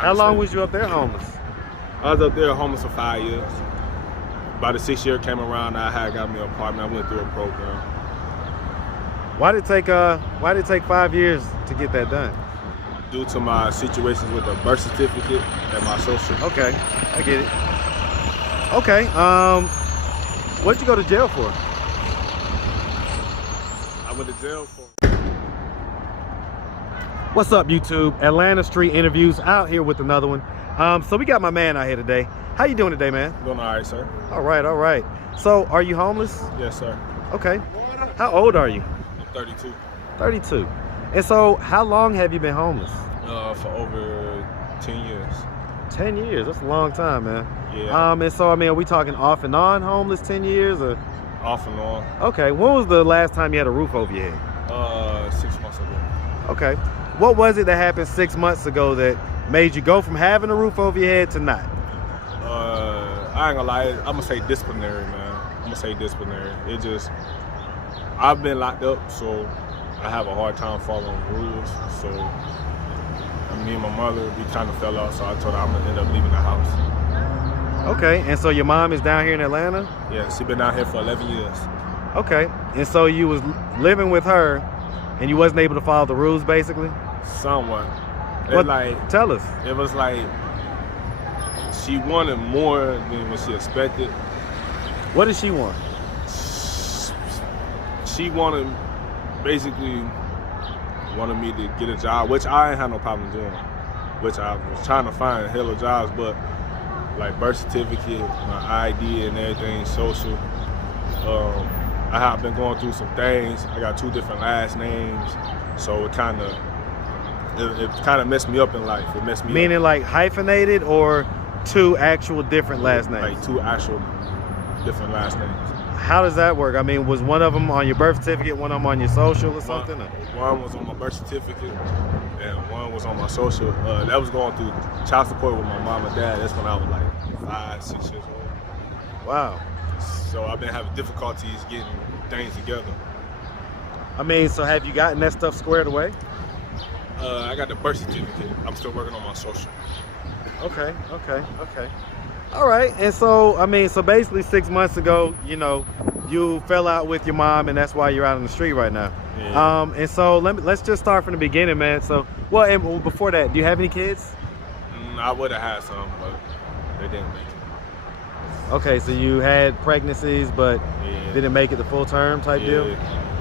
How long was you up there homeless? I was up there homeless for 5 years. By the 6th year came around, I had got me an apartment. I went through a program. Why did it take 5 years to get that done? Due to my situations with the birth certificate and my social. Okay, I get it. Okay, what'd you go to jail for? I went to jail for. What's up, YouTube? Atlanta Street Interviews out here with another one. So we got my man out here today. How you doing today, man? Doing all right, sir. All right, all right. So, are you homeless? Yes, sir. Okay. How old are you? I'm 32. 32. And so, how long have you been homeless? For over 10 years. 10 years. That's a long time, man. Yeah. And so, I mean, are we talking off and on homeless 10 years or? Off and on. Okay. When was the last time you had a roof over your head? 6 months ago. Okay. What was it that happened 6 months ago that made you go from having a roof over your head to not? I ain't gonna lie, I'm gonna say disciplinary, man. I'm gonna say disciplinary. It just, I've been locked up, so I have a hard time following rules. So me and my mother, we kind of fell out, so I told her I'm gonna end up leaving the house. Okay, and so your mom is down here in Atlanta? Yeah, she been down here for 11 years. Okay, and so you was living with her and you wasn't able to follow the rules, basically? Somewhat. What? Like, tell us. It was like, she wanted more than what she expected. What did she want? She basically wanted me to get a job, which I ain't had no problem doing, which I was trying to find hella jobs, but like birth certificate, my ID and everything, social. I have been going through some things. I got 2 different last names, so it kind of messed me up in life. It messed me Meaning up. like hyphenated or 2 actual different last names? Like 2 actual different last names. How does that work? I mean, was one of them on your birth certificate, one of them on your social or something? One was on my birth certificate and one was on my social. That was going through child support with my mom and dad. That's when I was like 5, 6 years old. Wow. So I've been having difficulties getting things together. I mean, so have you gotten that stuff squared away? I got the birth certificate. I'm still working on my social. Okay. All right, and so, I mean, so basically 6 months ago, you know, you fell out with your mom and that's why you're out on the street right now. Yeah. And so let's just start from the beginning, man. So, well, and before that, do you have any kids? I would have had some, but they didn't make it. Okay, so you had pregnancies, but Yeah. didn't make it the full term type Yeah. deal?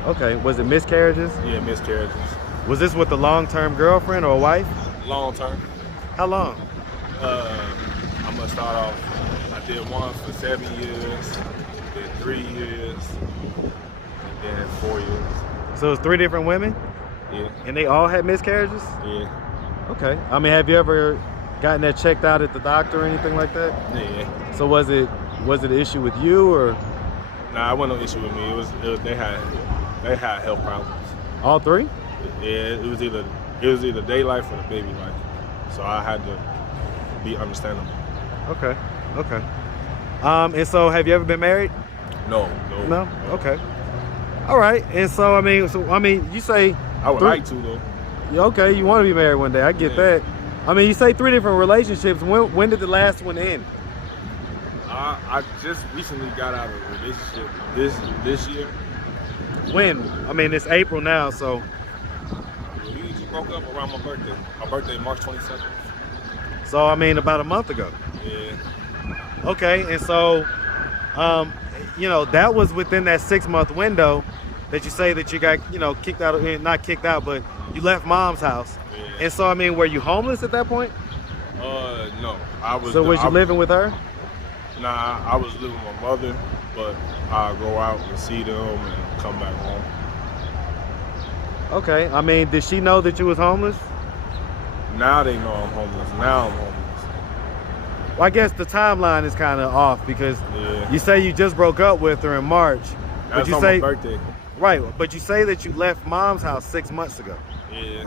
Okay, was it miscarriages? Yeah, miscarriages. Was this with a long-term girlfriend or a wife? Long term. How long? I'm gonna start off. I did one for 7 years, then 3 years, and then 4 years. So it's 3 different women? Yeah. And they all had miscarriages? Yeah. Okay. I mean, have you ever gotten that checked out at the doctor or anything like that? Yeah. So was it an issue with you or? Nah, it wasn't no issue with me. It was they had health problems. All 3? Yeah, it was either their life or the baby life. So I had to be understandable. Okay. And so have you ever been married? No. Okay. All right. And so I mean, you say I would like to though. Yeah, okay, you want to be married one day. I get that. I mean, you say 3 different relationships. When did the last one end? I just recently got out of a relationship this year. When? I mean, it's April now, so. We just broke up around my birthday. My birthday, March 22nd. So, I mean, about a month ago. Yeah. Okay, and so, you know, that was within that 6-month window that you say that you got, you know, kicked out, not kicked out, but you left mom's house. Yeah. And so, I mean, were you homeless at that point? No. I was. So, was you living with her? Nah, I was living with my mother, but I go out and see them and come back home. Okay, I mean, did she know that you was homeless? Now they know I'm homeless. Now I'm homeless. Well, I guess the timeline is kind of off because Yeah. you say you just broke up with her in March. That's but you on say, my birthday. Right, but you say that you left mom's house 6 months ago. Yeah.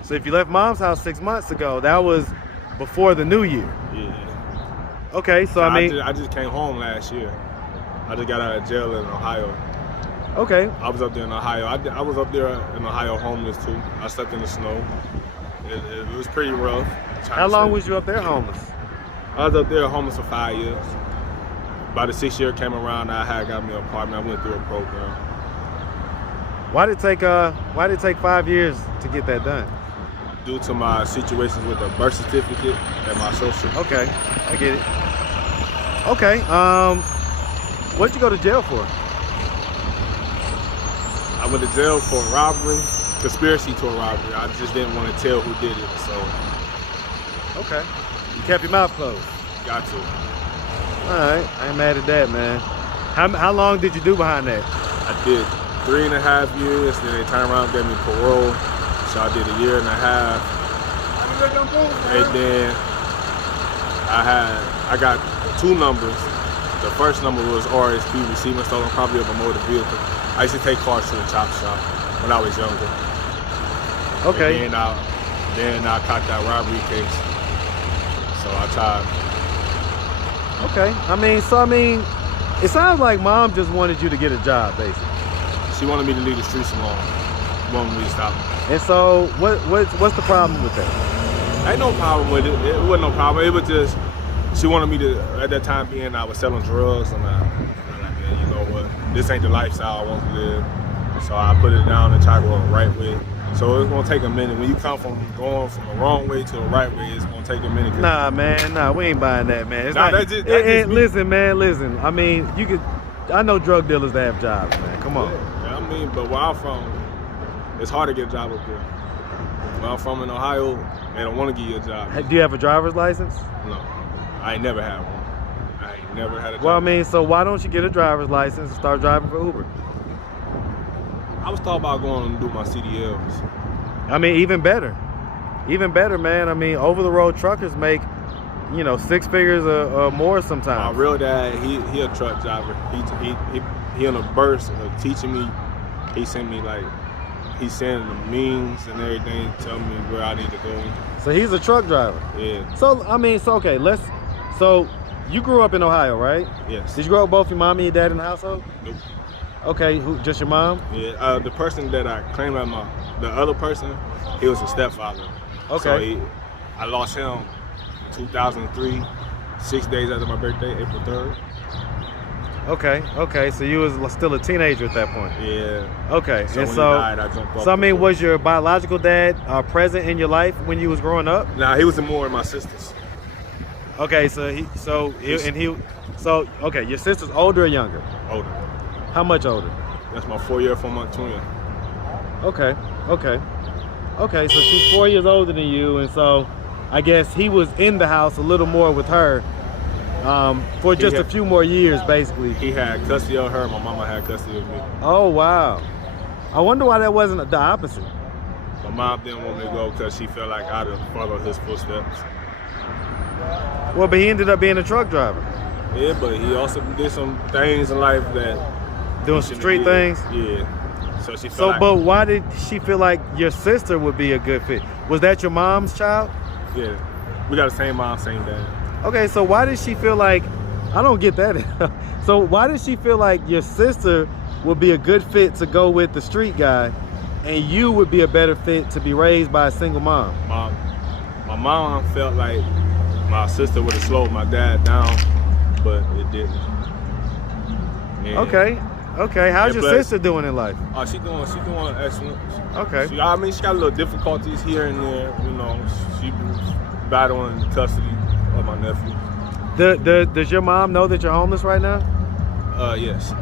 So if you left mom's house 6 months ago, that was before the new year. Yeah. Okay, so I mean, I just came home last year. I just got out of jail in Ohio. okay. I was up there in Ohio. I was up there in Ohio homeless too. I slept in the snow. It was pretty rough. How long was you up there homeless? I was up there homeless for 5 years. By the 6th year came around, I had got me an apartment. I went through a program. Why did it take 5 years to get that done? Due to my situations with the birth certificate and my social. Okay, I get it. Okay, what'd you go to jail for? I went to jail for a robbery, conspiracy to a robbery. I just didn't want to tell who did it, so. Okay, you kept your mouth closed. Got to. All right, I ain't mad at that, man. How long did you do behind that? I did 3.5 years, then they turned around and gave me parole. So I did 1.5 years. And then I got 2 numbers. The first number was RSP, receiving stolen property of a motor vehicle. I used to take cars to the chop shop when I was younger. Okay. And then I caught that robbery case. So I tried. Okay. I mean, it sounds like mom just wanted you to get a job, basically. She wanted me to leave the streets alone. She wanted me to stop. And so, what's the problem with that? Ain't no problem with it. It wasn't no problem. It was just she wanted me to. At that time being, I was selling drugs, and I'm like, yeah, you know what? This ain't the lifestyle I want to live. So I put it down and try to go the right way. So it's gonna take a minute. When you come from going from the wrong way to the right way, it's gonna take a minute. Nah, man, nah, we ain't buying that, man. It's nah, not, that's just me. Listen, man, listen. I mean, I know drug dealers that have jobs, man. Come on. Yeah, I mean, but where I'm from, it's hard to get a job up there. Where I'm from in Ohio, they don't want to give you a job. Do you have a driver's license? No, I ain't never had one. I ain't never had a job. Well, I mean, so why don't you get a driver's license and start driving for Uber? I was thought about going and do my CDLs. I mean, even better, man. I mean, over-the-road truckers make, 6 figures or more sometimes. My real dad, he a truck driver. He in a burst of teaching me. He sent me he's sending the memes and everything, telling me where I need to go. So he's a truck driver. Yeah. So okay, so you grew up in Ohio, right? Yes. Did you grow up with both your mom and your dad in the household? Nope. Okay, just your mom? Yeah, the person that I claimed as the other person, he was a stepfather. Okay. So I lost him in 2003, 6 days after my birthday, April 3rd. Okay, so you was still a teenager at that point? Yeah. Okay, So and when so, he died, I jumped off. so I mean, was your biological dad present in your life when you was growing up? Nah, he was more than my sisters. Okay, okay, your sister's older or younger? Older. How much older? That's my 4-year, 4-month twin. Okay, so she's 4 years older than you, and so I guess he was in the house a little more with her for just a few more years, basically. He had custody of her, my mama had custody of me. Oh, wow. I wonder why that wasn't the opposite. My mom didn't want me to go because she felt like I'd have followed his footsteps. Well, but he ended up being a truck driver. Yeah, but he also did some things in life that... Doing some street things? Yeah. So she felt but why did she feel like your sister would be a good fit? Was that your mom's child? Yeah. We got the same mom, same dad. Okay, so why did she feel like... I don't get that. So why did she feel like your sister would be a good fit to go with the street guy and you would be a better fit to be raised by a single mom? My mom felt like my sister would have slowed my dad down, but it didn't. And Okay. How's your sister doing in life? Oh, she doing excellent. Okay. She got a little difficulties here and there. She battling custody of my nephew. Does your mom know that you're homeless right now? Yes.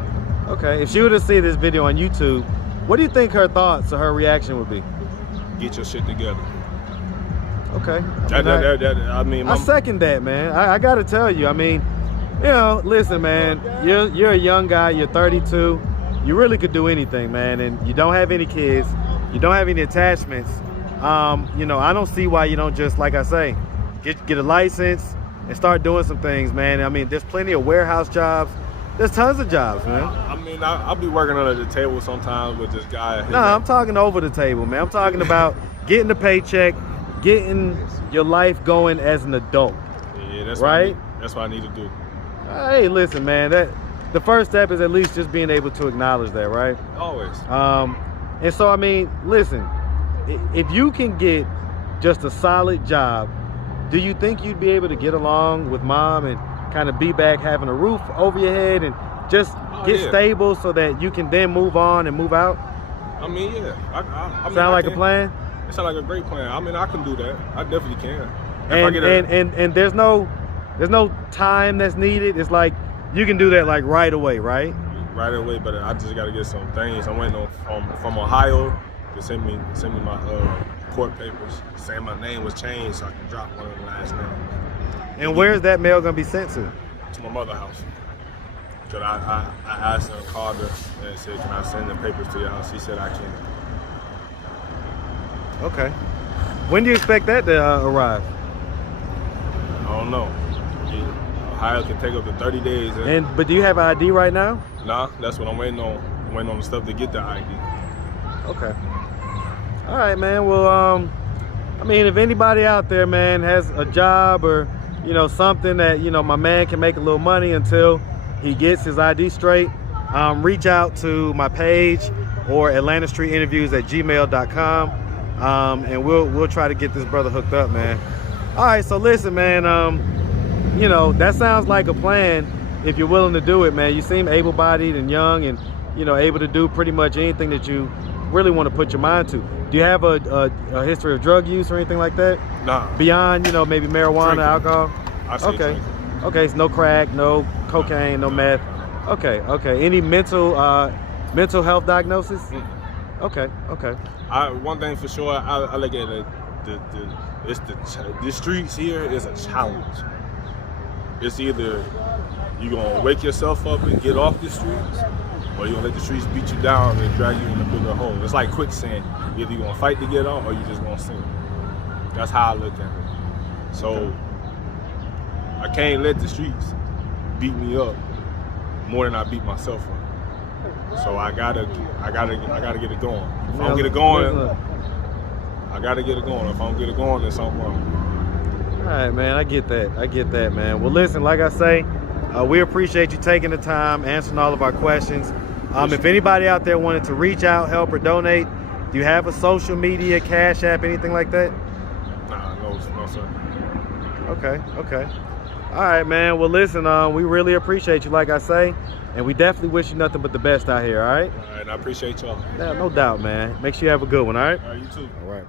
Okay. If she were to see this video on YouTube, what do you think her thoughts or her reaction would be? Get your shit together. Okay. I second that, man. I got to tell you, I mean, listen, man, you're a young guy, you're 32, you really could do anything, man, and you don't have any kids, you don't have any attachments. I don't see why you don't just, like I say, get a license and start doing some things, man. I mean, there's plenty of warehouse jobs. There's tons of jobs, man. I mean, I'll be working under the table sometimes with this guy. No, I'm talking over the table, man. I'm talking about getting the paycheck, getting your life going as an adult. Yeah, that's right. That's what I need to do. Hey, listen, man. The first step is at least just being able to acknowledge that, right? Always. And so, I mean, listen, if you can get just a solid job do you think you'd be able to get along with mom and kind of be back having a roof over your head and just get stable so that you can then move on and move out? I mean, yeah. I mean, sound like a plan? It sounds like a great plan. I mean, I can do that. I definitely can. And there's no time that's needed. It's like you can do that like right away, right? Right away, but I just got to get some things. I'm waiting on from Ohio to send me my court papers saying my name was changed so I can drop one of the last names. And where's that mail gonna be sent to? To my mother's house. Cause I asked her, called her, and said, "Can I send the papers to your house?" She said, "I can." Okay. When do you expect that to arrive? I don't know. Ohio can take up to 30 days. But do you have an ID right now? Nah, that's what I'm waiting on. I'm waiting on the stuff to get the ID. Okay. All right, man. Well, I mean, if anybody out there, man, has a job or, you know, something that, you know, my man can make a little money until he gets his ID straight, reach out to my page or atlantastreetinterviews@gmail.com, and we'll try to get this brother hooked up, man. All right, so listen, man, you know, that sounds like a plan if you're willing to do it, man. You seem able-bodied and young and, you know, able to do pretty much anything that you really want to put your mind to. Do you have a history of drug use or anything like that? Nah. Beyond, you know, maybe marijuana, Drinking. alcohol? I say drinking. Okay, so no crack, no cocaine, no meth. Okay. Any mental health diagnosis? Okay. One thing for sure, I look at it, the streets here is a challenge. It's either you gonna wake yourself up and get off the streets, or you gonna let the streets beat you down and drag you in a bigger hole. It's like quicksand. Either you gonna fight to get off, or you just gonna sink. That's how I look at it. So I can't let the streets beat me up more than I beat myself up. So I gotta get it going. If I don't get it going, I gotta get it going. If I don't get it going, then something wrong. All right, man. I get that, man. Well, listen, like I say, we appreciate you taking the time, answering all of our questions. If anybody out there wanted to reach out, help, or donate, do you have a social media, Cash App, anything like that? Nah, no, sir. Okay. All right, man. Well, listen, we really appreciate you, like I say, and we definitely wish you nothing but the best out here, all right? All right, I appreciate y'all. Yeah, no doubt, man. Make sure you have a good one, all right? All right, you too. All right.